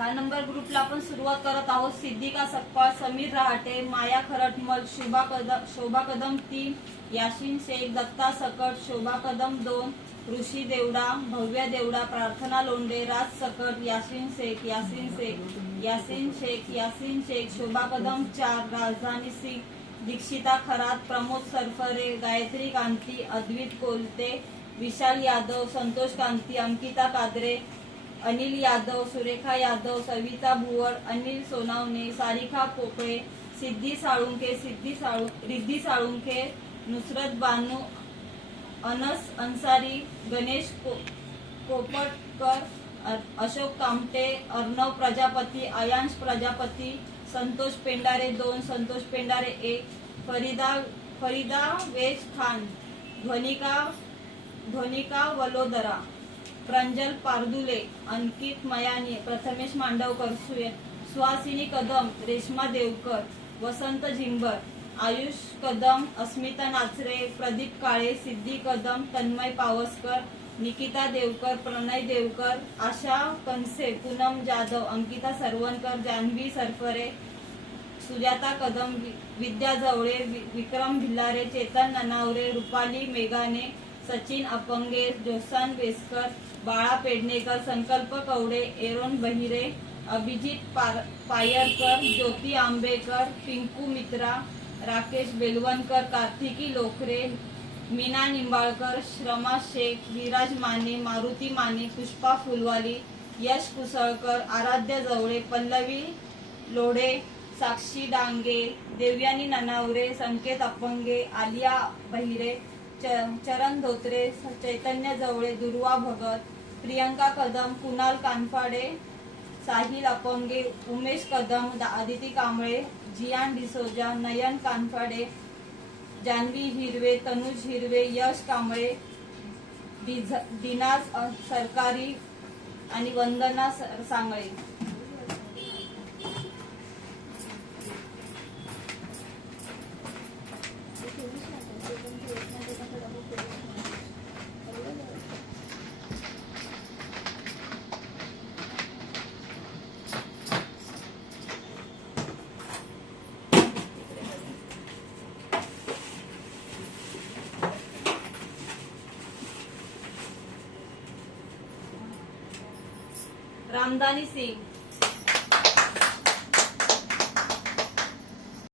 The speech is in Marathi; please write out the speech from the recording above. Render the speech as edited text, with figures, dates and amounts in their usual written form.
10 नंबर ग्रुपला आपण सुरुवात करत आहोत। सिद्धिका सकपाळ, समीर रहाटे, माया खरटमल, शोभा कदम 3, याशिन शेख, दत्ता सकट, शोभा कदम 2, ऋषी देवडा, भव्य देवडा, प्रार्थना लोंढे, राज सकट, यासिन शेख, शोभा कदम 4, राजधानी सिंग, दीक्षिता खरात, प्रमोद सरफरे, गायत्री कांती, अद्वित कोलते, विशाल यादव, संतोष कांती, अंकिता कादरे, अनिल यादव, सुरेखा यादव, सविता भुवड, अनिल सोनावणे, सारिका पोकळे, रिद्धी साळुंखे, नुसरत बानू, अनस अन्सारी, गणेश कोपटकर, अशोक कामटे, अर्णव प्रजापती, आयांश प्रजापती, संतोष पेंडारे 2, संतोष पेंडारे 1, फरीदा वेज खान, ध्वनिका वलोदरा, प्रंजल पारदुले, अंकित मयानी, प्रथमेश मांडवकर, सुहासिनी कदम, रेश्मा देवकर, वसंत झिंबर, आयुष कदम, अस्मिता नाचरे, प्रदीप काळे, सिद्धी कदम, तन्मय पावसकर, निकिता देवकर, प्रणय देवकर, आशा कनसे, पूनम जाधव, अंकिता सरवणकर, जान्हवी सरफरे, सुजाता कदम, विद्या जवळे, विक्रम भिलारे, चेतन ननावरे, रुपाली मेघाने, सचिन अपंगे, जोसान वेस्कर, बाळा पेडणेकर, संकल्प कवडे, एरोन बहिरे, अभिजित पायरकर, ज्योती आंबेकर, पिंकू मित्रा, राकेश बेलवणकर, कार्तिकी लोखरे, मीना निंबाळकर, श्रमा शेख, विराज माने, मारुती माने, पुष्पा फुलवाली, यश कुसळकर, आराध्य जवळे, पल्लवी लोढे, साक्षी डांगे, देवयानी ननावरे, संकेत अपंगे, आलिया बहिरे, चरण धोत्रे, चैतन्य जवळे, दुर्वा भगत, प्रियंका कदम, कुणाल कानफाडे, साहिल अपंगे, उमेश कदम, आदिती कांबळे, जियान डिसोजा, नयन कानफाडे, जान्हवी हिरवे, तनुज हिरवे, यश कांबळे, दिनाज सरकारी आणि वंदना सांगळे। रामदानी सिंह,